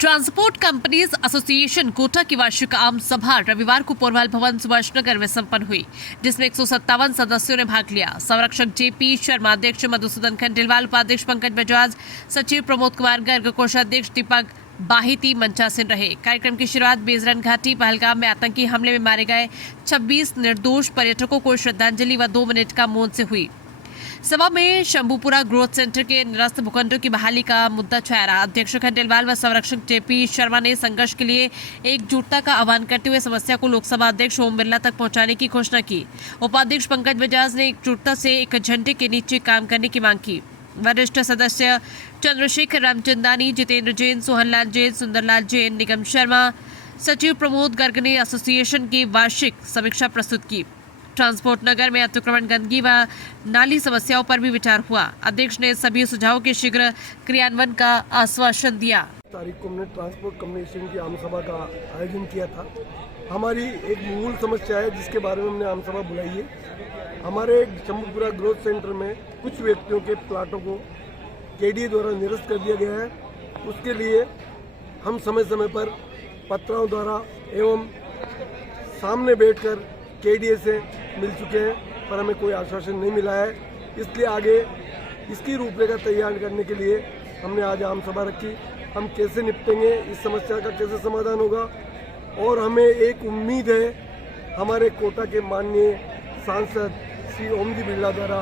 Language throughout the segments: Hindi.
ट्रांसपोर्ट कंपनीज एसोसिएशन कोटा की वार्षिक आम सभा रविवार को पोरवाल भवन सुभाष नगर में संपन्न हुई, जिसमें 157 सदस्यों ने भाग लिया। संरक्षक जेपी शर्मा, अध्यक्ष मधुसूदन खंडेलवाल, उपाध्यक्ष पंकज बजाज, सचिव प्रमोद कुमार गर्ग, कोषाध्यक्ष दीपक बाहिती मंचासीन रहे। कार्यक्रम की शुरुआत बेजरन घाटी पहलगाम में आतंकी हमले में मारे गए 26 निर्दोष पर्यटकों को श्रद्धांजलि व 2 मिनट का मौन से हुई। सभा में शंभूपुरा ग्रोथ सेंटर के निरस्त भूखंडों की बहाली का मुद्दा छाया रहा। अध्यक्ष खंडेलवाल व संरक्षक जेपी शर्मा ने संघर्ष के लिए एकजुटता का आह्वान करते हुए समस्या को लोकसभा अध्यक्ष ओम बिरला तक पहुंचाने की घोषणा की। उपाध्यक्ष पंकज बजाज ने एकजुटता से एक झंडे के नीचे काम करने की मांग की। वरिष्ठ सदस्य चंद्रशेखर रामचंदानी, जितेंद्र जैन, सोहनलाल जैन, सुंदरलाल जैन, निगम शर्मा, सचिव प्रमोद गर्ग ने एसोसिएशन की वार्षिक समीक्षा प्रस्तुत की। ट्रांसपोर्ट नगर में अतिक्रमण, गंदगी व नाली समस्याओं पर भी विचार हुआ। अध्यक्ष ने सभी सुझावों के शीघ्र क्रियान्वयन का आश्वासन दिया। तारीख को हमने ट्रांसपोर्ट कंपनी की आम सभा का आयोजन किया था। हमारी एक मूल समस्या है जिसके बारे में हमने आम सभा बुलाई है। हमारे शंभूपुरा ग्रोथ सेंटर में कुछ व्यक्तियों के प्लाटों को केडीए द्वारा निरस्त कर दिया गया है। उसके लिए हम समय समय पर पत्राओं द्वारा एवं सामने बैठकर केडीए से मिल चुके हैं, पर हमें कोई आश्वासन नहीं मिला है। इसलिए आगे इसकी रूपरेखा तैयार करने के लिए हमने आज आम सभा रखी। हम कैसे निपटेंगे, इस समस्या का कैसे समाधान होगा, और हमें एक उम्मीद है हमारे कोटा के माननीय सांसद श्री ओम जी बिरला द्वारा,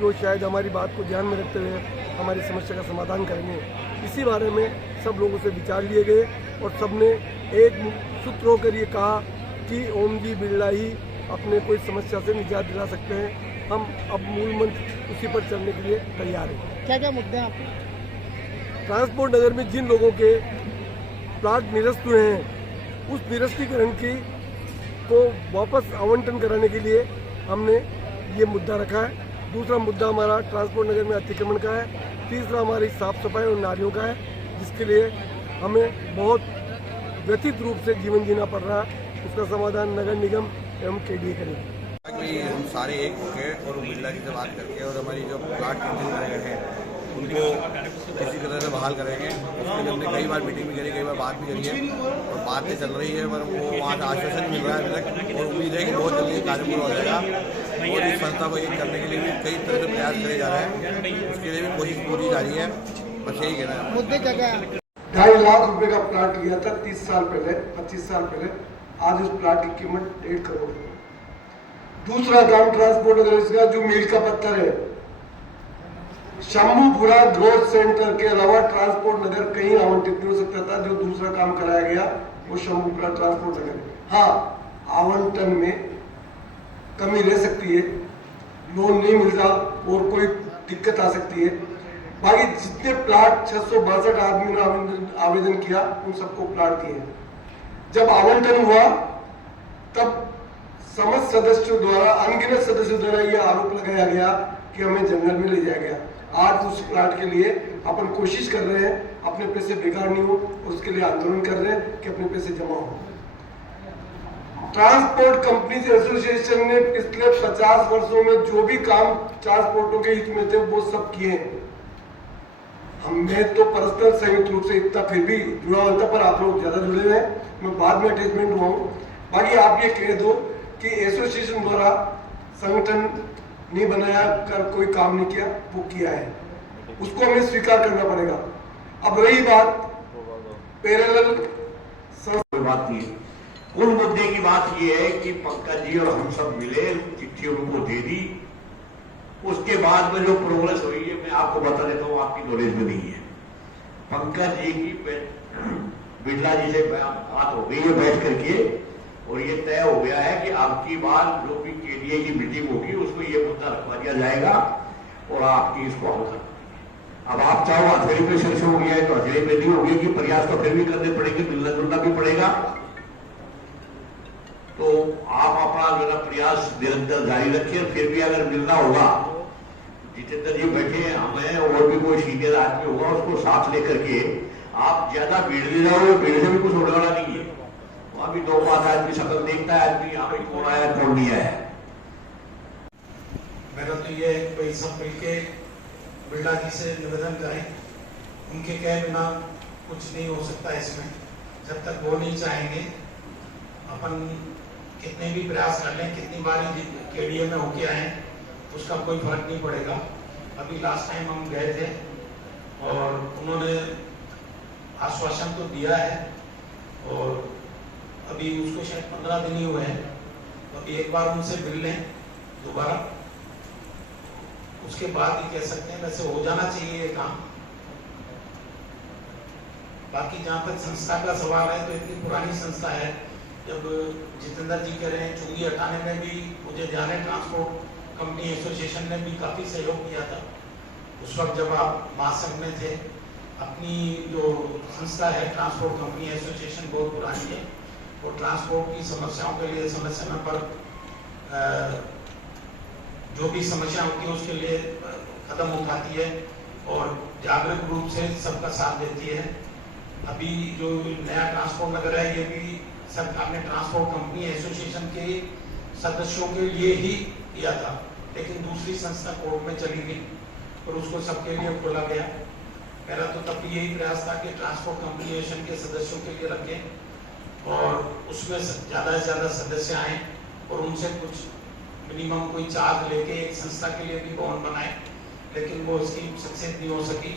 जो शायद हमारी बात को ध्यान में रखते हुए हमारी समस्या का समाधान करेंगे। इसी बारे में सब लोगों से विचार लिए गए और सबने एक सूत्र होकर ये कहा कि ओम जी बिरला ही अपने कोई समस्या से निजात दिला सकते हैं। हम अब मूल मंत्र उसी पर चलने के लिए तैयार हैं। क्या क्या मुद्दे हैं आपके? ट्रांसपोर्ट नगर में जिन लोगों के प्लाट निरस्त हुए हैं, उस निरस्तीकरण की को वापस आवंटन कराने के लिए हमने ये मुद्दा रखा है। दूसरा मुद्दा हमारा ट्रांसपोर्ट नगर में अतिक्रमण का है। तीसरा हमारी साफ सफाई और नालियों का है, जिसके लिए हमें बहुत व्यथित रूप से जीवन जीना पड़ रहा है। उसका समाधान नगर निगम एवं केडीए करेंगे। हम सारे एक होकर और बिरला जी से बात करके और हमारी जो प्लाट कैंसिल करे गए हैं उनको किसी तरह से बहाल करेंगे। उसके लिए हमने कई बार मीटिंग भी करी, कई बार बात भी करी है और बातें चल रही है, पर वो वहाँ का आश्वासन मिल रहा है अभी तक, और उम्मीद है कि बहुत जल्दी कार्य पूरा हो जाएगा। और इस संस्था को एक करने के लिए भी कई तरह से प्रयास करे जा रहे हैं, उसके लिए भी कोशिश पूरी जारी है। बस यही कहना है। मुद्दे क्या क्या है? 2.5 लाख रुपए का प्लाट लिया था 30 साल पहले, 25 साल पहले। आज उस प्लाट की कीमत 1.5 करोड़। दूसरा काम ट्रांसपोर्ट नगर का जो मील का पत्थर है, शंभूपुरा ग्रोथ सेंटर के अलावा ट्रांसपोर्ट नगर कहीं आवंटित नहीं हो सकता था। जो दूसरा काम कराया गया वो शंभूपुरा ट्रांसपोर्ट नगर। हाँ, आवंटन में कमी रह सकती है, लोन नहीं मिलता और कोई दिक्कत आ सकती है। बाकी जितने प्लाट 662 आदमी ने आवेदन किया, उन सबको प्लाट दिए। जब आवंटन हुआ तब समस्त सदस्यों द्वारा, अनगिनत सदस्यों द्वारा यह आरोप लगाया गया कि हमें जंगल में ले जाया गया। आज उस प्लाट के लिए अपन कोशिश कर रहे हैं, अपने पैसे बेकार नहीं हो, और उसके लिए आंदोलन कर रहे हैं कि अपने पैसे जमा हो। ट्रांसपोर्ट कंपनीज एसोसिएशन ने पिछले 50 वर्षों में जो भी काम ट्रांसपोर्टों के हित में थे वो सब किए हैं। मैं तो परस्पर संयुक्त रूप से इतना फिर भी जुड़ा हुआ था, पर आप लोग ज्यादा जुड़े हुए हैं, मैं बाद में अटैचमेंट हुआ हूँ। बाकी आप ये कह दो कि एसोसिएशन द्वारा संगठन नहीं बनाया कर कोई काम नहीं किया, वो किया है, उसको हमें स्वीकार करना पड़ेगा। अब रही बात पैरेलल, कोई बात नहीं है। कुल मुद्दे की बात यह है कि पंकज जी और हम सब मिले, चिट्ठी उनको दे दी। उसके बाद में जो प्रोग्रेस हुई है मैं आपको बता देता हूँ, आपकी नॉलेज में नहीं है। पंकज जी की बिरला जी से बात हो गई है बैठ करके, और ये तय हो गया है कि आपकी बात जो भी केडीए की मीटिंग होगी उसमें ये मुद्दा रखवा दिया जाएगा और आपकी इसको हल कर। अब आप चाहो हथेली पे सिर से हो गया है तो हथेली पे नहीं होगी कि प्रयास तो फिर भी करने पड़ेंगे, मिलना जुलना भी पड़ेगा। तो आप अपना जो प्रयास निरंतर जारी रखिए। फिर भी अगर मिलना होगा, जितेंद्र जी बैठे हैं, हम हैं, और भी कोई सीनियर आदमी होगा, उसको साथ लेकर के आप ज्यादा भीड़ ले जाओगे, भीड़ से भी कुछ होने वाला नहीं है। वहां भी 2-5 आदमी शक्ल देखता है, आदमी यहाँ पे कौन आया कौन नहीं आया। मेरा तो ये है कि सब मिलके बिरला जी से निवेदन करें, उनके कहे बिना कुछ नहीं हो सकता इसमें। जब तक वो नहीं चाहेंगे, अपन कितने भी प्रयास कर लें, कितनी बार केडीए में होके आए, उसका कोई फर्क नहीं पड़ेगा। अभी लास्ट टाइम हम गए थे और उन्होंने आश्वासन तो दिया है और अभी उसको शायद 15 दिन ही हुए हैं, तो अभी एक बार उनसे मिल लें दोबारा, उसके बाद ही कह सकते हैं। वैसे हो जाना चाहिए ये काम। बाकी जहाँ तक संस्था का सवाल है, तो इतनी पुरानी संस्था है। जब जितेंद्र जी कह रहे हैं चुंगी हटाने में भी मुझे ध्यान है, ट्रांसपोर्ट कंपनी एसोसिएशन ने भी काफ़ी सहयोग किया था उस वक्त जब आप महासंघ में थे। अपनी जो संस्था है ट्रांसपोर्ट कंपनी एसोसिएशन बहुत पुरानी है और ट्रांसपोर्ट की समस्याओं के लिए समय समय पर जो भी समस्या होती है उसके लिए कदम उठाती है और जागरूक रूप से सबका साथ देती है। अभी जो नया ट्रांसपोर्ट नगर है, ये भी सरकार ने ट्रांसपोर्ट कंपनी एसोसिएशन के सदस्यों के लिए ही किया था, लेकिन दूसरी संस्था कोर्ट में चली गई और उसको सबके लिए खोला गया। मेरा तो तब भी यही प्रयास था कि ट्रांसपोर्ट कंपनी एसोसिएशन के सदस्यों के लिए रखें और उसमें ज़्यादा से ज़्यादा सदस्य आए और उनसे कुछ मिनिमम कोई चार्ज लेके एक संस्था के लिए भी भवन बनाए, लेकिन वो इसकी सक्सेस नहीं हो सकी।